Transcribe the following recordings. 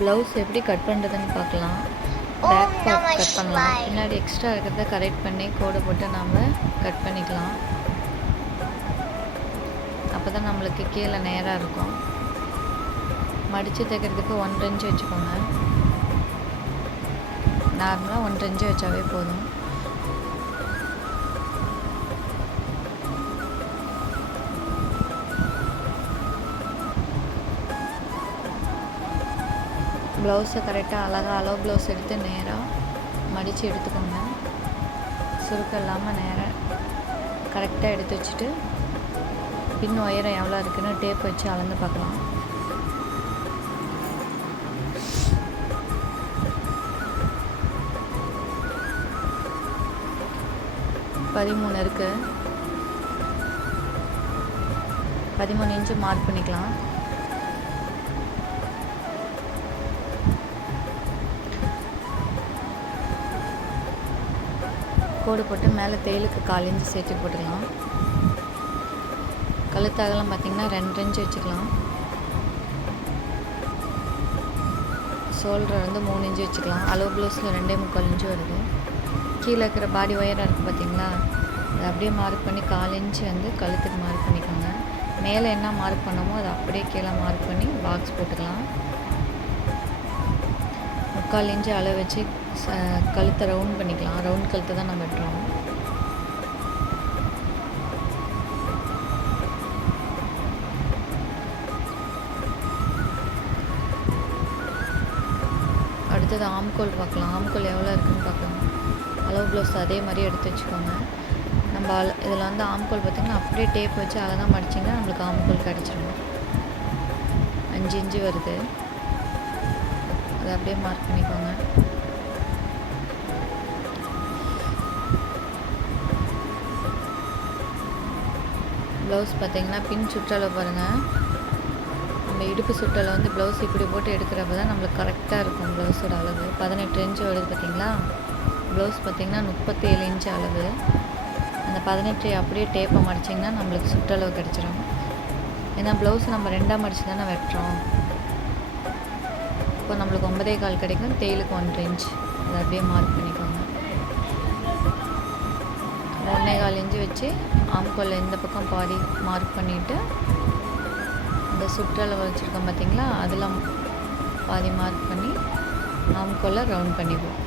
Blouse எப்படி cut பண்ணுறதுன்னு பார்க்கலாம். பேக் பார்ட் கட் பண்ணலாம். பின்னாடி எக்ஸ்ட்ரா இருக்கிறத கரெக்ட் பண்ணி கோடை போட்டு நாம் கட் பண்ணிக்கலாம். அப்போ தான் நம்மளுக்கு கீழே நேராக இருக்கும். மடித்து தைக்கிறதுக்கு 1 இன்ச் வச்சுக்கோங்க. நார்மலாக 1 இன்ச் வச்சாவே போதும். ப்ளவுஸை கரெக்டாக அழகாக அளவு ப்ளவுஸ் எடுத்து நேராக மடித்து எடுத்துக்கோங்க. சுருக்கம் இல்லாமல் நேராக கரெக்டாக எடுத்து வச்சுட்டு பின் உயரம் எவ்வளோ இருக்குன்னு டேப் வச்சு அளந்து பார்க்கலாம். பதிமூணு இருக்குது. 13 இன்ச்சு மார்க் பண்ணிக்கலாம். கோடு போட்டு மேலே தையலுக்கு 1/4 இன்ச்சு சேர்த்து போட்டுக்கலாம். கழுத்தகலம் பார்த்திங்கன்னா 2 இன்ச்சு வச்சுக்கலாம். ஷோல்டர் வந்து 3 இன்ச்சு வச்சுக்கலாம். அளவு ப்ளவுஸில் 2.25 இன்ச்சு வருது. கீழே இருக்கிற பாடி ஒயராக இருக்குது பார்த்திங்களா, அதை அப்படியே மார்க் பண்ணி 1/4 இன்ச்சு வந்து கழுத்துக்கு மார்க் பண்ணிக்கோங்க. மேலே என்ன மார்க் பண்ணமோ அதை அப்படியே கீழே மார்க் பண்ணி பாக்ஸ் போட்டுக்கலாம். 3/4 இன்ச்சு அளவு வச்சு கழுத்தை ரவுண்ட் பண்ணிக்கலாம். ரவுண்ட் கழுத்தை தான் நம்ம வெட்டுறோம். அடுத்தது ஆம்கோல் பார்க்கலாம். ஆம்கோல் எவ்வளோ இருக்குதுன்னு பார்க்கலாம். அளவு ப்ளவுஸ் அதே மாதிரி எடுத்து வச்சுக்கோங்க. நம்ம இதில் வந்து ஆம்கோல் பார்த்திங்கன்னா அப்படியே டேப் வச்சு அழகாக மடிச்சிங்கன்னா நம்மளுக்கு ஆம்கோல் கிடச்சிடும். 5 இன்ச்சு வருது. அதை அப்படியே மார்க் பண்ணிக்கோங்க. ப்ளவுஸ் பார்த்திங்கன்னா பின் சுற்றளவு பாருங்கள். நம்ம இடுப்பு சுற்றளவு வந்து ப்ளவுஸ் இப்படி போட்டு எடுக்கிறப்ப தான் நம்மளுக்கு கரெக்டாக இருக்கும். ப்ளவுஸோட அளவு 18 இன்ச்சு வருது பார்த்திங்களா. ப்ளவுஸ் பார்த்திங்கன்னா 37 இன்ச்சு அளவு. அந்த 18 அப்படியே டேப்பை மடிச்சிங்கன்னா நம்மளுக்கு சுற்றளவு கிடச்சிரும். ஏன்னா ப்ளவுஸ் நம்ம 2ஆக மடித்து தானே வெட்டுறோம். இப்போ நம்மளுக்கு 9.25 கிடைக்கும். தையலுக்கு 1 இன்ச் அதை அப்படியே மார்க் பண்ணிக்கோங்க. 1.25 இன்ச்சு வச்சு ஆம்கோலில் இந்த பக்கம் பாதி மார்க் பண்ணிவிட்டு அந்த சுற்றளவு வச்சுருக்கோம் பார்த்திங்களா, அதில் பாதி மார்க் பண்ணி ஆம்கோலில் ரவுண்ட் பண்ணிக்குவோம்.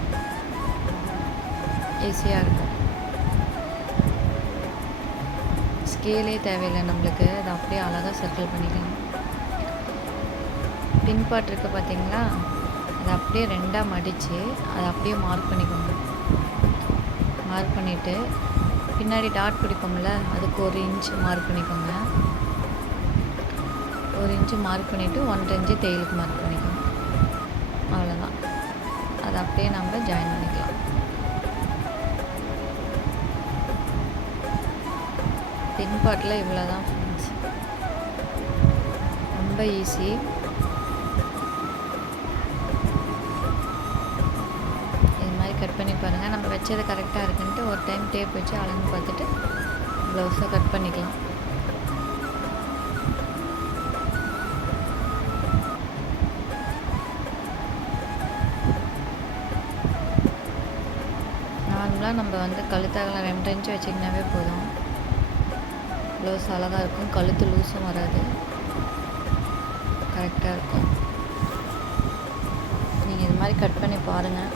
ஈஸியாக இருக்கும். ஸ்கேலே தேவையில்லை நம்மளுக்கு. அதை அப்படியே அழகாக சர்க்கிள் பண்ணிக்கலாம். பின்பாட் இருக்குது பார்த்திங்களா, அதை அப்படியே 2ஆக மடித்து அதை அப்படியே மார்க் பண்ணிக்கோங்க. மார்க் பண்ணிவிட்டு பின்னாடி டாட் பிடிப்போம்ல, அதுக்கு 1 இன்ச்சு மார்க் பண்ணிக்கோங்க. 1 இன்ச்சு மார்க் பண்ணிவிட்டு 1.5 இன்ச்சு தையலுக்கு மார்க் பண்ணிக்கோங்க. அவ்வளோதான். அதை அப்படியே நம்ம ஜாயின் பண்ணிக்கலாம். பின்பாட்டில் இவ்வளோ தான் ஃப்ரெண்ட்ஸ். ரொம்ப ஈஸி. கட் பண்ணி பாருங்கள். நம்ம வச்சது கரெக்டாக இருக்குன்ட்டு ஒரு டைம் டேப் வச்சு அளந்து பார்த்துட்டு ப்ளவுஸை கட் பண்ணிக்கலாம். நார்மலாக நம்ம வந்து கழுத்தகலம் 2 இன்ச்சு வச்சிங்கனாவே போதும். ப்ளவுஸ் அழகாக இருக்கும். கழுத்து லூஸும் வராது. கரெக்டாக இருக்கும். நீங்கள் இது மாதிரி கட் பண்ணி பாருங்கள்.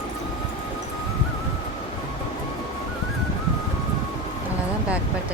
பேக் பட்டை